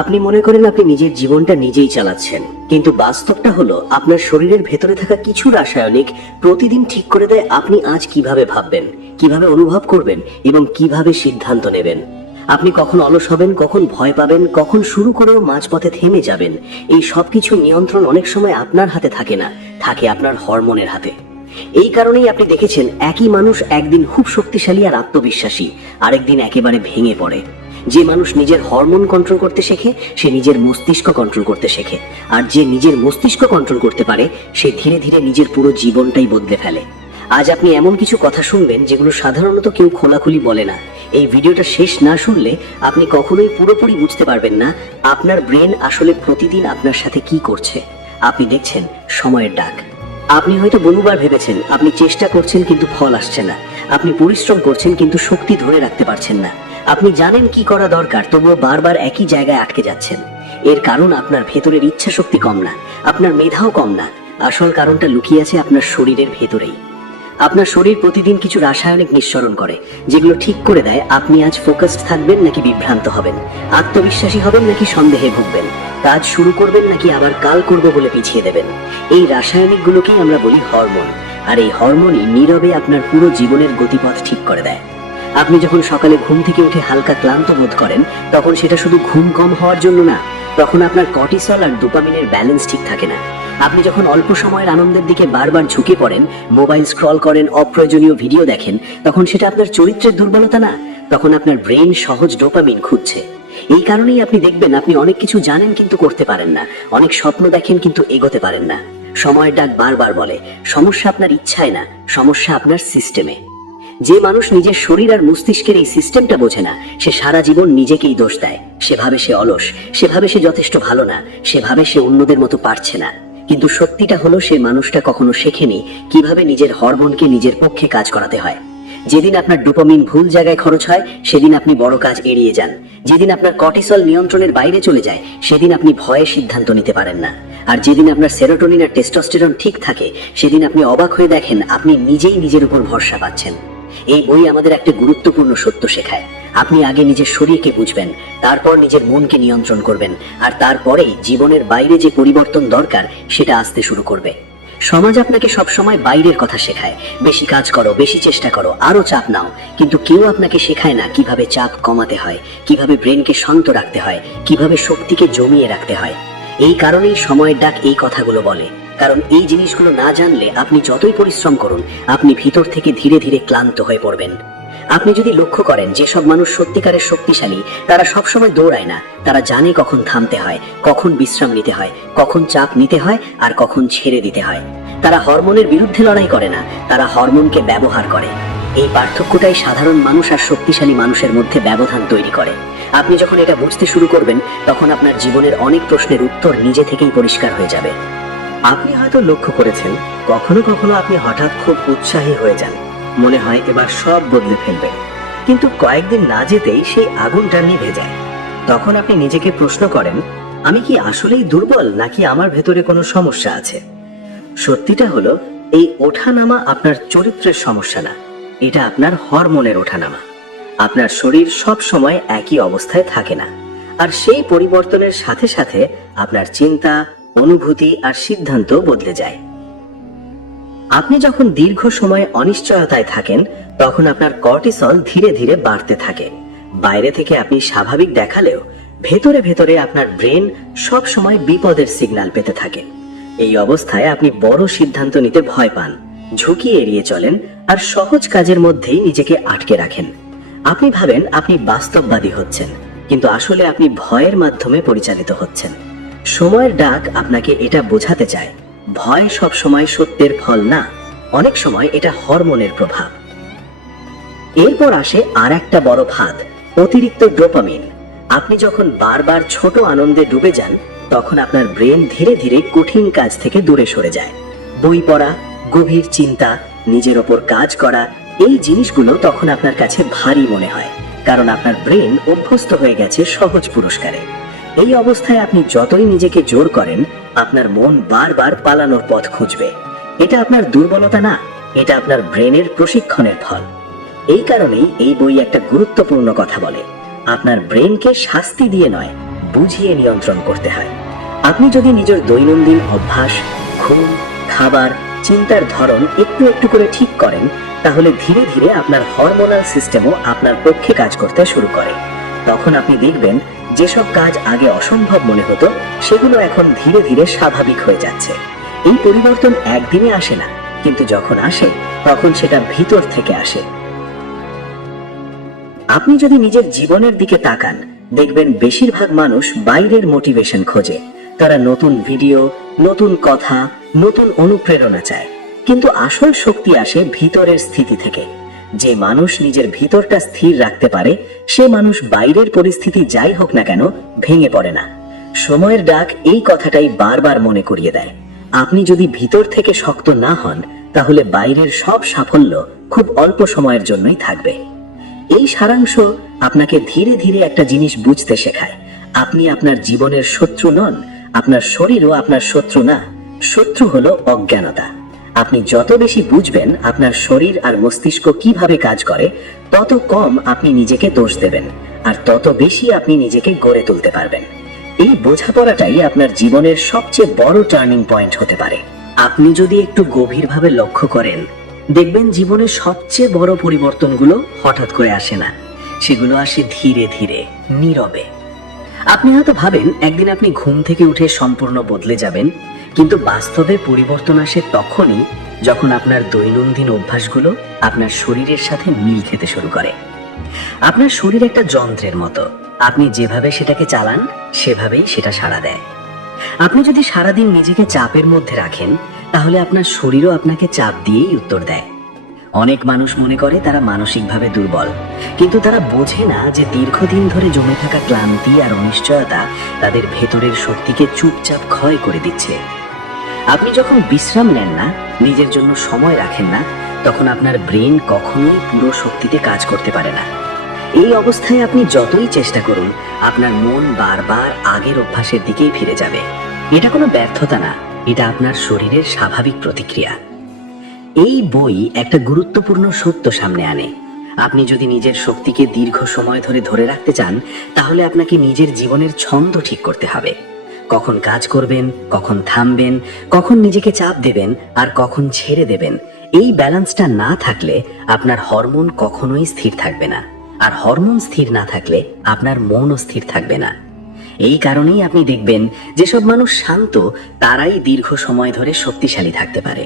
আপনি মনে করেন আপনি নিজের জীবনটা নিজেই চালাচ্ছেন, কিন্তু বাস্তবটা হলো আপনার শরীরের ভেতরে থাকা কিছু রাসায়নিক প্রতিদিন ঠিক করে দেয় আপনি আজ কিভাবে ভাববেন, কিভাবে অনুভব করবেন এবং কিভাবে সিদ্ধান্ত নেবেন। আপনি কখন অলস হবেন, কখন ভয় পাবেন, কখন শুরু করেও মাঝপথে থেমে যাবেন, এই সবকিছু নিয়ন্ত্রণ অনেক সময় আপনার হাতে থাকে না, থাকে আপনার হরমোনের হাতে। এই কারণেই আপনি দেখেছেন একই মানুষ একদিন খুব শক্তিশালী আর আত্মবিশ্বাসী, আরেকদিন একেবারে ভেঙে পড়ে। যে মানুষ নিজের হরমোন কন্ট্রোল করতে শেখে সে নিজের মস্তিষ্ক কন্ট্রোল করতে শেখে, আর যে নিজের মস্তিষ্ক কন্ট্রোল করতে পারে সে ধীরে ধীরে নিজের পুরো জীবনটাই বদলে ফেলে। আজ আপনি এমন কিছু কথা শুনবেন যেগুলো সাধারণত কেউ খোলাখুলি বলে না। এই ভিডিওটা শেষ না শুনলে আপনি কখনোই পুরোপুরি বুঝতে পারবেন না আপনার ব্রেন আসলে প্রতিদিন আপনার সাথে কি করছে। আপনি দেখছেন সময়ের ডাক। আপনি হয়তো বহুবার ভেবেছেন আপনি চেষ্টা করছেন কিন্তু ফল আসছে না, আপনি পরিশ্রম করছেন কিন্তু শক্তি ধরে রাখতে পারছেন না, আপনি জানেন কি করা দরকার তবুও বারবার একই জায়গায় আটকে যাচ্ছেন। এর কারণ আপনার ভেতরের ইচ্ছা শক্তি কম না, আপনার মেধাও কম না, আসল কারণটা লুকিয়ে আছে আপনার শরীরের ভেতরেই। আপনার শরীর প্রতিদিন কিছু রাসায়নিক নিঃসরণ করে যেগুলো ঠিক করে দেয় আপনি আজ ফোকাসড থাকবেন নাকি বিভ্রান্ত হবেন, আত্মবিশ্বাসী হবেন নাকি সন্দেহে ভুগবেন, কাজ শুরু করবেন নাকি আবার কাল করব বলে পিছিয়ে দেবেন। এই রাসায়নিকগুলোকেই আমরা বলি হরমোন, আর এই হরমোনই নীরবে আপনার পুরো জীবনের গতিপথ ঠিক করে দেয়। আপনি যখন সকালে ঘুম থেকে উঠে হালকা ক্লান্ত বোধ করেন তখন সেটা শুধু ঘুম কম হওয়ার জন্য না, তখন আপনার কর্টিসল আর ডোপামিনের ব্যালেন্স ঠিক থাকে না। আপনি যখন অল্প সময়ের আনন্দের দিকে বারবার ঝুঁকে পড়েন, মোবাইল স্ক্রল করেন, অপ্রয়োজনীয় ভিডিও দেখেন, তখন সেটা আপনার চরিত্রের দুর্বলতা না, তখন আপনার ব্রেন সহজ ডোপামিন খুঁজছে। এই কারণেই আপনি দেখবেন আপনি অনেক কিছু জানেন কিন্তু করতে পারেন না, অনেক স্বপ্ন দেখেন কিন্তু এগোতে পারেন না। সময়ের ডাক বারবার বলে সমস্যা আপনার ইচ্ছায় না, সমস্যা আপনার সিস্টেমে। যে মানুষ নিজের শরীর আর মস্তিষ্কের এই সিস্টেমটা বোঝে না সে সারা জীবন নিজেকেই দোষ দেয়। সেভাবে সে অলস, সেভাবে সে যথেষ্ট ভালো না, সেভাবে সে অন্যদের মতো পারছে না। কিন্তু সত্যিটা হলো সে মানুষটা কখনো শেখেনি কিভাবে নিজের হরমোনকে নিজের পক্ষে কাজ করাতে হয়। যেদিন আপনার ডোপামিন ভুল জায়গায় খরচ হয় সেদিন আপনি বড় কাজ এড়িয়ে যান। যেদিন আপনার কর্টিসল নিয়ন্ত্রণের বাইরে চলে যায় সেদিন আপনি ভয়ে সিদ্ধান্ত নিতে পারেন না। আর যেদিন আপনার সেরোটোনিন আর টেস্টোস্টেরন ঠিক থাকে সেদিন আপনি অবাক হয়ে দেখেন আপনি নিজেই নিজের উপর ভরসা পাচ্ছেন। এই বই আমাদের একটা গুরুত্বপূর্ণ সত্য শেখায়, আপনি আগে নিজের শরীরকে বুঝবেন, তারপর নিজের মনকে নিয়ন্ত্রণ করবেন, আর তারপরেই জীবনের বাইরে যে পরিবর্তন দরকার সেটা আসতে শুরু করবে। সমাজ আপনাকে সবসময় বাইরের কথা শেখায়, বেশি কাজ করো, বেশি চেষ্টা করো, আরো চাপ নাও, কিন্তু কেউ আপনাকে শেখায় না কিভাবে চাপ কমাতে হয়, কিভাবে ব্রেনকে শান্ত রাখতে হয়, কিভাবে শক্তিকে জমিয়ে রাখতে হয়। এই কারণেই সময়ের ডাক এই কথাগুলো বলে, কারণ এই জিনিসগুলো না জানলে আপনি যতই পরিশ্রম করুন আপনি ভিতর থেকে ধীরে ধীরে ক্লান্ত হয়ে পড়বেন। আপনি যদি লক্ষ্য করেন যেসব মানুষ সত্যিকারের শক্তিশালী তারা সবসময় দৌড়ায় না, তারা জানে কখন থামতে হয়, কখন বিশ্রাম নিতে হয়, কখন চাপ নিতে হয় আর কখন ছেড়ে দিতে হয়। তারা হরমোনের বিরুদ্ধে লড়াই করে না, তারা হরমোনকে ব্যবহার করে। এই পার্থক্যটাই সাধারণ মানুষ আর শক্তিশালী মানুষের মধ্যে ব্যবধান তৈরি করে। আপনি যখন এটা বুঝতে শুরু করবেন তখন আপনার জীবনের অনেক প্রশ্নের উত্তর নিজে থেকেই পরিষ্কার হয়ে যাবে। আপনি হয়তো লক্ষ্য করেছেন কখনো কখনো আপনি হঠাৎ খুব উৎসাহী হয়ে যান, মনে হয় এবার সব বদলে ফেলবেন, কিন্তু কয়েকদিন না যেতেই সেই আগুনটা নিভে যায়। তখন আপনি নিজেকে প্রশ্ন করেন আমি কি আসলেই দুর্বল নাকি আমার ভেতরে কোনো সমস্যা আছে। সত্যিটা হলো এই ওঠানামা আপনার চরিত্রের সমস্যা না, এটা আপনার হরমোনের ওঠানামা। আপনার শরীর সব সময় একই অবস্থায় থাকে না, আর সেই পরিবর্তনের সাথে সাথে আপনার চিন্তা, অনুভূতি আর সিদ্ধান্ত বদলে যায়। আপনি যখন দীর্ঘ সময় অনিশ্চয়তায় থাকেন তখন আপনার কর্টিসল ধীরে ধীরে বাড়তে থাকে। বাইরে থেকে আপনি স্বাভাবিক দেখালেও ভেতরে ভেতরে আপনার ব্রেন সব সময় বিপদের সিগন্যাল পেতে থাকে। এই অবস্থায় আপনি বড় সিদ্ধান্ত নিতে ভয় পান, ঝুঁকি এড়িয়ে চলেন আর সহজ কাজের মধ্যেই নিজেকে আটকে রাখেন। আপনি ভাবেন আপনি বাস্তববাদী হচ্ছেন, কিন্তু আসলে আপনি ভয়ের মাধ্যমে পরিচালিত হচ্ছেন। সময়ের ডাক আপনাকে এটা বোঝাতে চায় ভয় সব সময় সত্যের ফল না, অনেক সময় এটা হরমোনের প্রভাব। এরপর আসে আর একটা বড় ফাঁদ, অতিরিক্ত ডোপামিন। আপনি যখন বারবার ছোট আনন্দে ডুবে যান তখন আপনার ব্রেন ধীরে ধীরে কঠিন কাজ থেকে দূরে সরে যায়। বই পড়া, গভীর চিন্তা, নিজের ওপর কাজ করা, এই জিনিসগুলো তখন আপনার কাছে ভারী মনে হয়, কারণ আপনার ব্রেন অভ্যস্ত হয়ে গেছে সহজ পুরস্কারে। এই অবস্থায় আপনি যতই নিজেকে জোর করেন আপনার মন বারবার পালানোর পথ খুঁজবে। এটা আপনার দুর্বলতা না, এটা আপনার ব্রেনের প্রশিক্ষণের ফল। এই কারণেই এই বই একটা গুরুত্বপূর্ণ কথা বলে, আপনার ব্রেনকে শাস্তি দিয়ে নয় বুঝিয়ে নিয়ন্ত্রণ করতে হয়। আপনি যদি নিজের দৈনন্দিন অভ্যাস, ঘুম, খাবার, চিন্তার ধরন একটু একটু করে ঠিক করেন, তাহলে ধীরে ধীরে আপনার হরমোনাল সিস্টেমও আপনার পক্ষে কাজ করতে শুরু করে। তখন আপনি দেখবেন যেসব কাজ আগে অসম্ভব মনে হতো সেগুলো এখন ধীরে ধীরে স্বাভাবিক হয়ে যাচ্ছে। এই পরিবর্তন একদিনে আসে না, কিন্তু যখন আসে তখন সেটা ভিতর থেকে আসে। আপনি যদি নিজের জীবনের দিকে তাকান, দেখবেন বেশিরভাগ মানুষ বাইরের মোটিভেশন খোঁজে। তারা নতুন ভিডিও, নতুন কথা, নতুন অনুপ্রেরণা চায়। কিন্তু আসল শক্তি আসে ভিতরের স্থিতি থেকে। যে মানুষ নিজের ভিতরটা স্থির রাখতে পারে, সে মানুষ বাইরের পরিস্থিতি যাই হোক না কেন ভেঙে পড়ে না। সময়ের ডাক এই কথাটাই বারবার মনে করিয়ে দেয়। আপনি যদি ভিতর থেকে শক্ত না হন, তাহলে বাইরের সব সাফল্য খুব অল্প সময়ের জন্যই থাকবে। এই সারাংশ আপনাকে ধীরে ধীরে একটা জিনিস বুঝতে শেখায়। আপনি আপনার জীবনের শত্রু নন, আপনার শরীরও আপনার শত্রু না। শত্রু হলো অজ্ঞানতা। আপনি যত বেশি বুঝবেন আপনার শরীর আর মস্তিষ্ক কিভাবে কাজ করে, তত কম আপনি নিজেকে দোষ দেবেন, আর তত বেশি আপনি নিজেকে গড়ে তুলতে পারবেন। এই বোঝাপড়াটাই আপনার জীবনের সবচেয়ে বড় টার্নিং পয়েন্ট হতে পারে। আপনি যদি একটু গভীরভাবে লক্ষ্য করেন, দেখবেন জীবনের সবচেয়ে বড় পরিবর্তনগুলো হঠাৎ করে আসে না, সেগুলো আসে ধীরে ধীরে, নীরবে। আপনি হয়তো ভাবেন একদিন আপনি ঘুম থেকে উঠে সম্পূর্ণ বদলে যাবেন, কিন্তু বাস্তবে পরিবর্তন আসে তখনই যখন আপনার দৈনন্দিন অভ্যাসগুলো আপনার শরীরের সাথে মিল খেতে শুরু করে। আপনার শরীর একটা যন্ত্রের মতো, আপনি যেভাবে সেটাকে চালান সেভাবেই সেটা সাড়া দেয়। আপনি যদি সারাদিন নিজেকে চাপের মধ্যে রাখেন, তাহলে আপনার শরীরও আপনাকে চাপ দিয়েই উত্তর দেয়। অনেক মানুষ মনে করে তারা মানসিকভাবে দুর্বল, কিন্তু তারা বোঝে না যে দীর্ঘদিন ধরে জমে থাকা ক্লান্তি আর অনিশ্চয়তা তাদের ভেতরের শক্তিকে চুপচাপ ক্ষয় করে দিচ্ছে। আপনি যখন বিশ্রাম নেন না, নিজের জন্য সময় রাখেন না, তখন আপনার ব্রেন কখনোই পুরো শক্তিতে কাজ করতে পারে না। এই অবস্থায় আপনি যতই চেষ্টা করুন, আপনার মন বারবার আগের অভ্যাসের দিকেই ফিরে যাবে। এটা কোনো ব্যর্থতা না, এটা আপনার শরীরের স্বাভাবিক প্রতিক্রিয়া। এই বই একটা গুরুত্বপূর্ণ সত্য সামনে আনে। আপনি যদি নিজের শক্তিকে দীর্ঘ সময় ধরে ধরে রাখতে চান, তাহলে আপনাকে নিজের জীবনের ছন্দ ঠিক করতে হবে। কখন কাজ করবেন, কখন থামবেন, কখন নিজেকে চাপ দেবেন আর কখন ছেড়ে দেবেন, এই ব্যালেন্সটা না থাকলে আপনার হরমোন কখনোই স্থির থাকবে না, আর হরমোন স্থির না থাকলে আপনার মনও স্থির থাকবে না। এই কারণেই আপনি দেখবেন যেসব মানুষ শান্ত, তারাই দীর্ঘ সময় ধরে শক্তিশালী থাকতে পারে।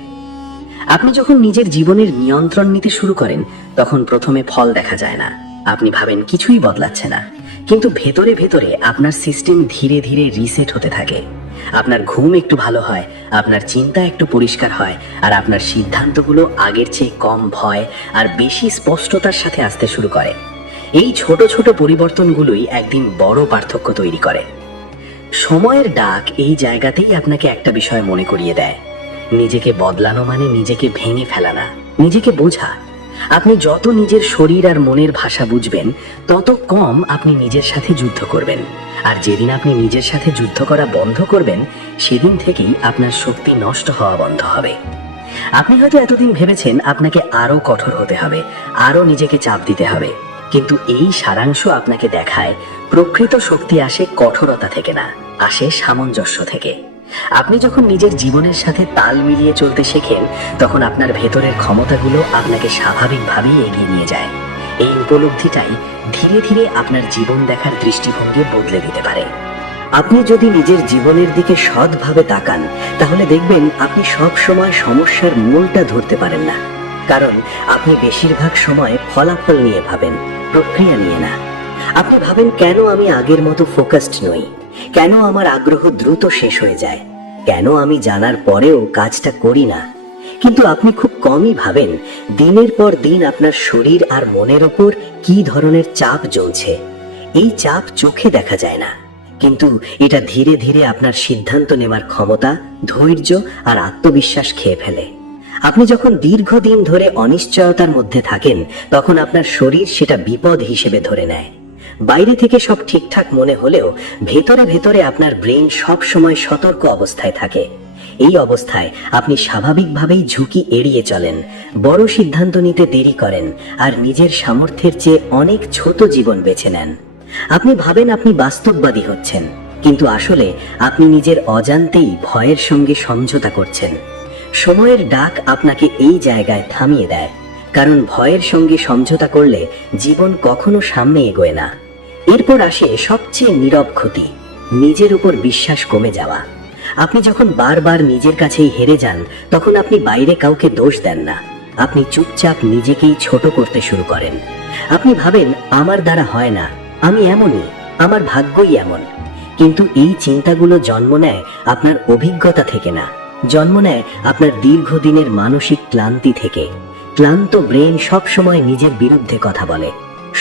আপনি যখন নিজের জীবনের নিয়ন্ত্রণ নিতে শুরু করেন, তখন প্রথমে ফল দেখা যায় না। আপনি ভাবেন কিছুই বদলাচ্ছে না, কিন্তু ভেতরে ভেতরে আপনার সিস্টেম ধীরে ধীরে রিসেট হতে থাকে। আপনার ঘুম একটু ভালো হয়, আপনার চিন্তা একটু পরিষ্কার হয়, আর আপনার সিদ্ধান্তগুলো আগের চেয়ে কম ভয় আর বেশি স্পষ্টতার সাথে আসতে শুরু করে। এই ছোট ছোট পরিবর্তনগুলোই একদিন বড় পার্থক্য তৈরি করে। সময়ের ডাক এই জায়গাতেই আপনাকে একটা বিষয় মনে করিয়ে দেয়। নিজেকে বদলানো মানে নিজেকে ভেঙে ফেলা না, নিজেকে বোঝা। আপনি যত নিজের শরীর আর মনের ভাষা বুঝবেন, তত কম আপনি নিজের সাথে যুদ্ধ করবেন। আর যেদিন আপনি নিজের সাথে যুদ্ধ করা বন্ধ করবেন, সেদিন থেকেই আপনার শক্তি নষ্ট হওয়া বন্ধ হবে। আপনি হয়তো এতদিন ভেবেছেন আপনাকে আরো কঠোর হতে হবে, আরো নিজেকে চাপ দিতে হবে, কিন্তু এই সারাংশ আপনাকে দেখায় প্রকৃত শক্তি আসে কঠোরতা থেকে না, আসে সামঞ্জস্য থেকে। আপনি যখন নিজের জীবনের সাথে তাল মিলিয়ে চলতে শেখেন, তখন আপনার ভেতরের ক্ষমতাগুলো আপনাকে স্বাভাবিকভাবেই এগিয়ে নিয়ে যায়। এই উপলব্ধিটাই ধীরে ধীরে আপনার জীবন দেখার দৃষ্টিভঙ্গি বদলে দিতে পারে। আপনি যদি নিজের জীবনের দিকে সৎভাবে তাকান, তাহলে দেখবেন আপনি সব সময় সমস্যার মূলটা ধরতে পারেন না, কারণ আপনি বেশিরভাগ সময় ফলাফল নিয়ে ভাবেন, প্রক্রিয়া নিয়ে না। আপনি ভাবেন কেন আমি আগের মতো ফোকাসড নই, কেন আমার আগ্রহ দ্রুত শেষ হয়ে যায়, কেন আমি জানার পরেও কাজটা করি না। কিন্তু আপনি খুব কমই ভাবেন দিনের পর দিন আপনার শরীর আর মনের ওপর কি ধরনের চাপ জ্বলছে। এই চাপ চোখে দেখা যায় না, কিন্তু এটা ধীরে ধীরে আপনার সিদ্ধান্ত নেওয়ার ক্ষমতা, ধৈর্য আর আত্মবিশ্বাস খেয়ে ফেলে। আপনি যখন দীর্ঘদিন ধরে অনিশ্চয়তার মধ্যে থাকেন, তখন আপনার শরীর সেটা বিপদ হিসেবে ধরে নেয়। বাইরে থেকে সব ঠিকঠাক মনে হলেও ভেতরে ভেতরে আপনার ব্রেন সব সময় সতর্ক অবস্থায় থাকে। এই অবস্থায় আপনি স্বাভাবিকভাবেই ঝুঁকি এড়িয়ে চলেন, বড় সিদ্ধান্ত নিতে দেরি করেন আর নিজের সামর্থ্যের চেয়ে অনেক ছোট জীবন বেছে নেন। আপনি ভাবেন আপনি বাস্তববাদী হচ্ছেন, কিন্তু আসলে আপনি নিজের অজান্তেই ভয়ের সঙ্গে সমঝোতা করছেন। সময়ের ডাক আপনাকে এই জায়গায় থামিয়ে দেয়, কারণ ভয়ের সঙ্গে সমঝোতা করলে জীবন কখনো সামনে এগোয় না। এরপর আসে সবচেয়ে নীরব ক্ষতি, নিজের উপর বিশ্বাস কমে যাওয়া। আপনি যখন বারবার নিজের কাছেই হেরে যান, তখন আপনি বাইরে কাউকে দোষ দেন না, আপনি চুপচাপ নিজেকেই ছোট করতে শুরু করেন। আপনি ভাবেন আমার দ্বারা হয় না, আমি এমনই, আমার ভাগ্যই এমন। কিন্তু এই চিন্তাগুলো জন্ম নেয় আপনার অভিজ্ঞতা থেকে না, জন্ম নেয় আপনার দীর্ঘদিনের মানসিক ক্লান্তি থেকে। ক্লান্ত ব্রেন সব সময় নিজের বিরুদ্ধে কথা বলে,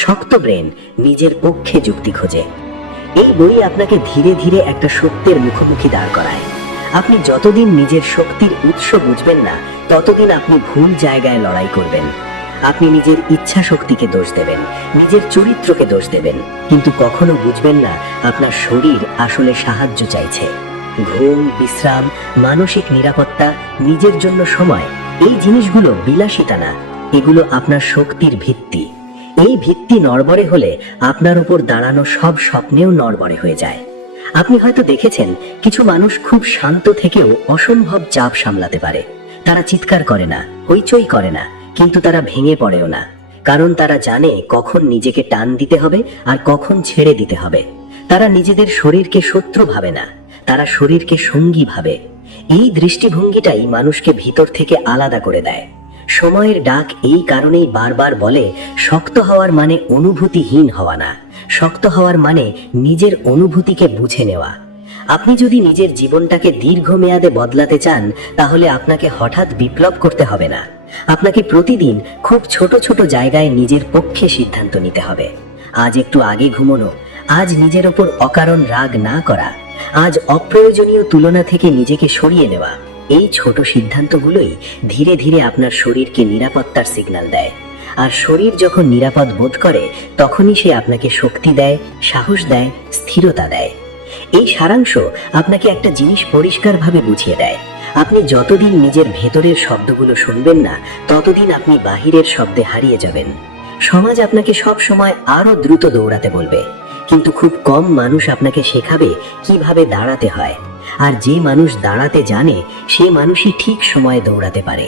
শক্ত ব্রেন নিজের পক্ষে যুক্তি খোঁজে। এই বই আপনাকে ধীরে ধীরে একটা সত্যের মুখোমুখি দাঁড় করায়। আপনি যতদিন নিজের শক্তির উৎস বুঝবেন না, ততদিন আপনি ভুল জায়গায় লড়াই করবেন। আপনি নিজের ইচ্ছা শক্তিকে দোষ দেবেন, নিজের চরিত্রকে দোষ দেবেন, কিন্তু কখনো বুঝবেন না আপনার শরীর আসলে সাহায্য চাইছে। ঘুম, বিশ্রাম, মানসিক নিরাপত্তা, নিজের জন্য সময়, এই জিনিসগুলো বিলাসিতা না, এগুলো আপনার শক্তির ভিত্তি। এই ভিত্তি নড়বড়ে হলে আপনার উপর দাঁড়ানো সব স্বপ্নেও নড়বড়ে হয়ে যায়। আপনি হয়তো দেখেছেন কিছু মানুষ খুব শান্ত থেকেও অসম্ভব চাপ সামলাতে পারে। তারা চিৎকার করে না, হইচই করে না, কিন্তু তারা ভেঙে পড়েও না, কারণ তারা জানে কখন নিজেকে টান দিতে হবে আর কখন ছেড়ে দিতে হবে। তারা নিজেদের শরীরকে শত্রু ভাবে না, তারা শরীরকে সঙ্গী ভাবে। এই দৃষ্টিভঙ্গিটাই মানুষকে ভিতর থেকে আলাদা করে দেয়। সময়ের ডাক এই কারণেই বারবার বলে, শক্ত হওয়ার মানে অনুভূতিহীন হওয়া না, শক্ত হওয়ার মানে নিজের অনুভূতিকে বুঝে নেওয়া। আপনি যদি নিজের জীবনটাকে দীর্ঘমেয়াদে বদলাতে চান, তাহলে আপনাকে হঠাৎ বিপ্লব করতে হবে না, আপনাকে প্রতিদিন খুব ছোট ছোট জায়গায় নিজের পক্ষে সিদ্ধান্ত নিতে হবে। আজ একটু আগে ঘুমানো, আজ নিজের ওপর অকারণ রাগ না করা, আজ অপ্রয়োজনীয় তুলনা থেকে নিজেকে সরিয়ে নেওয়া। এই ছোট সিদ্ধান্তগুলোই ধীরে ধীরে আপনার শরীরকে নিরাপত্তার সিগন্যাল দেয়। আর শরীর যখন নিরাপদ বোধ করে, তখনই সে আপনাকে শক্তি দেয়, সাহস দেয়, স্থিরতা দেয়। এই সারাংশ আপনাকে একটা জিনিস পরিষ্কারভাবে বুঝিয়ে দেয়, আপনি যতদিন নিজের ভেতরের শব্দগুলো শুনবেন না, ততদিন আপনি বাহিরের শব্দে হারিয়ে যাবেন। সমাজ আপনাকে সব সময় আরো দ্রুত দৌড়াতে বলবে, কিন্তু খুব কম মানুষ আপনাকে শেখাবে কিভাবে দাঁড়াতে হয়। আর যে মানুষ দাঁড়াতে জানে, সে মানুষই ঠিক সময়ে দৌড়াতে পারে।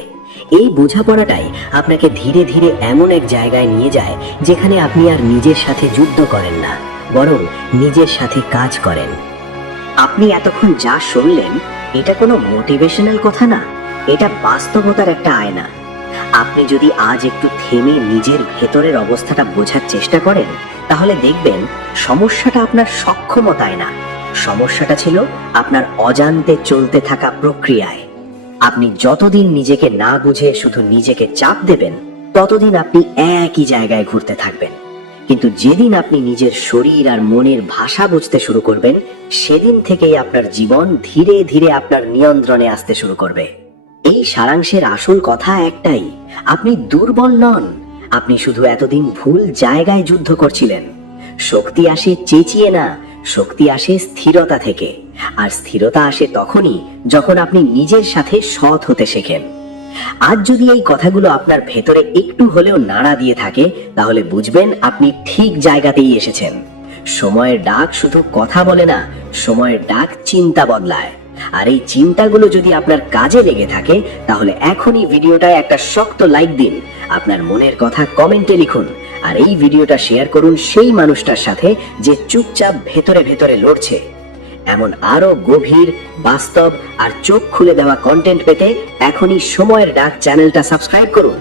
এই বোঝাপড়াটাই আপনাকে ধীরে ধীরে এমন এক জায়গায় নিয়ে যায়, যেখানে আপনি আর নিজের সাথে যুদ্ধ করেন না, বরং নিজের সাথে কাজ করেন। আপনি এতক্ষণ যা শুনলেন, এটা কোনো মোটিভেশনাল কথা না, এটা বাস্তবতার একটা আয়না। আপনি যদি আজ একটু থেমে নিজের ভেতরের অবস্থাটা বোঝার চেষ্টা করেন, তাহলে দেখবেন সমস্যাটা আপনার সক্ষমতায় না, সমস্যাটা ছিল আপনার অজান্তে চলতে থাকা প্রক্রিয়ায়। আপনি যতদিন নিজেকে না বুঝে শুধু নিজেকে চাপ দেবেন, ততদিন আপনি একই জায়গায় ঘুরতে থাকবেন। কিন্তু যেদিন আপনি নিজের শরীর আর মনের ভাষা বুঝতে শুরু করবেন, সেদিন থেকেই আপনার জীবন ধীরে ধীরে আপনার নিয়ন্ত্রণে আসতে শুরু করবে। এই সারাংশের আসল কথা একটাই, আপনি দুর্বল নন, আপনি শুধু এতদিন ভুল জায়গায় যুদ্ধ করছিলেন। শক্তি আসে চেঁচিয়ে না, শক্তি আসে স্থিরতা থেকে। আর স্থিরতা আসে তখনই যখন আপনি নিজের সাথে সৎ হতে শেখেন। আজ যদি এই কথাগুলো আপনার ভেতরে একটু হলেও নাড়া দিয়ে থাকে, তাহলে বুঝবেন আপনি ঠিক জায়গাতেই এসেছেন। সময়ের ডাক শুধু কথা বলে না, সময়ের ডাক চিন্তা বদলায়। আর এই চিন্তাগুলো যদি আপনার কাজে লেগে থাকে, তাহলে এখনই ভিডিওটায় একটা শক্ত লাইক দিন, আপনার মনের কথা কমেন্টে লিখুন, আর এই ভিডিওটা শেয়ার করুন সেই মানুষটার সাথে যে চুপচাপ ভেতরে ভেতরে লড়ছে। এমন আরো গভীর, বাস্তব আর চোখ খুলে দেওয়া কন্টেন্ট পেতে এখনই সময়ের ডাক চ্যানেলটা সাবস্ক্রাইব করুন।